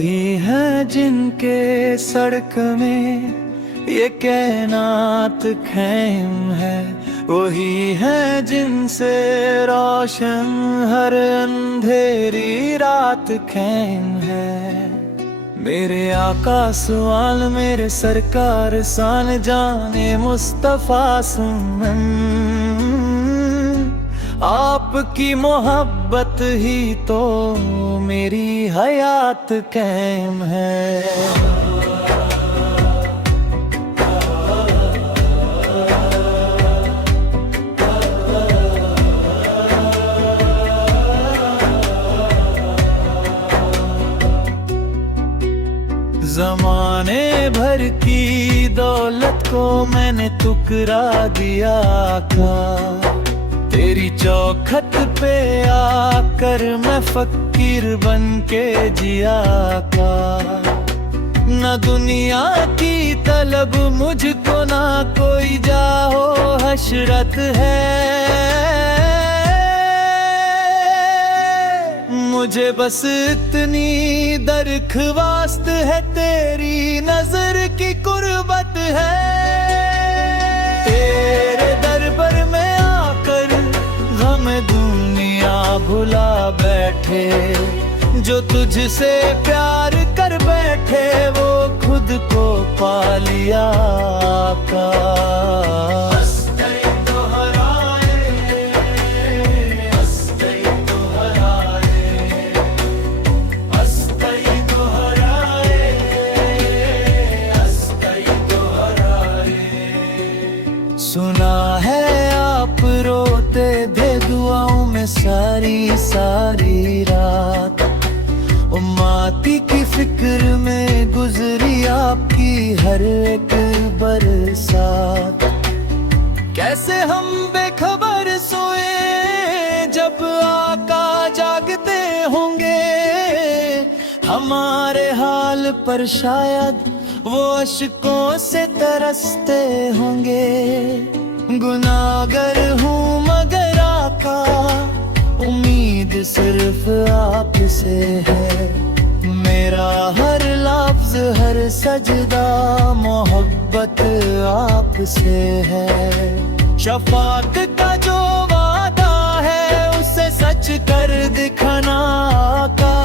वही है जिनके सड़क में ये कैनात खैम है, वही है जिनसे रोशन हर अंधेरी रात खैम है। मेरे आका सवाल मेरे सरकार सान जाने मुस्तफा सुमन, आपकी मोहब्बत ही तो मेरी हयात कैम है। ज़माने भर की दौलत को मैंने टुकरा दिया आका, तेरी चौखट पे आकर मैं फकीर बन के जिया का। न दुनिया की तलब मुझको ना कोई जाहो हशरत है, मुझे बस इतनी दरख्वास्त है तेरी नजर की कुर्बत है। तेरे दरबार में आकर हम दुनिया भुला बैठे, जो तुझसे प्यार कर बैठे वो खुद को पा लिया का। सुना है आप रोते थे दुआओं में सारी सारी रात, उम्मती की फिक्र में गुजरी आपकी हर एक बरसात। कैसे हम बेखबर सोए जब आका जागते होंगे, हमारे हाल पर शायद वो अश्कों से तरसते होंगे। गुनाहगार हूँ मगर आका उम्मीद सिर्फ आपसे है, मेरा हर लफ्ज हर सजदा मोहब्बत आपसे है। शफात का जो वादा है उसे सच कर दिखाना आका,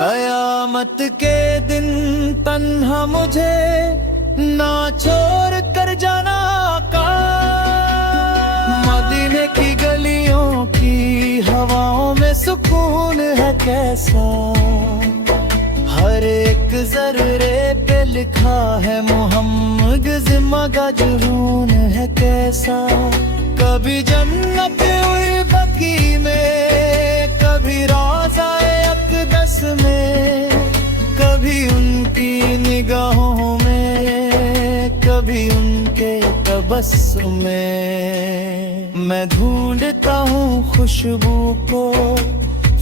कयामत के दिन तन्हा मुझे ना छोड़ कर जाना का। मदीने की गलियों की हवाओं में सुकून है कैसा, हर एक जर्रे पे लिखा है मोहम्मद जिम्मा का जुनून है कैसा। कभी जन्नत हुई बकी में, कभी रोज़ाए अक़दस में, कभी उनकी निगाहों में, कभी उनके तबस्सुम में। मैं ढूंढता हूँ खुशबू को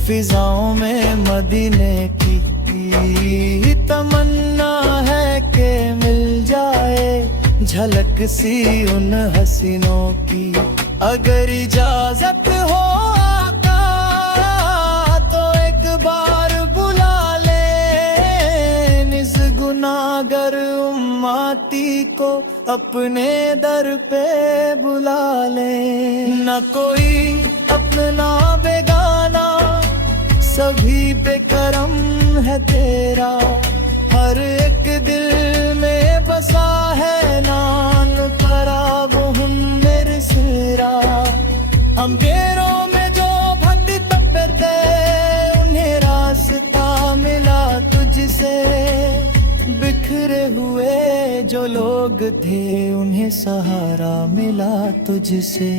फिजाओं में मदीने की, तमन्ना है कि मिल जाए झलक सी उन हसीनों की। अगर इजाजत हो आका तो एक बार बुला ले, निस गुनाहगार उम्मती को अपने दर पे बुला ले। न कोई अपना बेगाना सभी पे करम है तेरा, हर एक दिल में बसा है नान पराब मेरे सिरा। हम बेरों में जो भक्ति तपते उन्हें रास्ता मिला तुझसे, बिखरे हुए जो लोग थे उन्हें सहारा मिला तुझसे।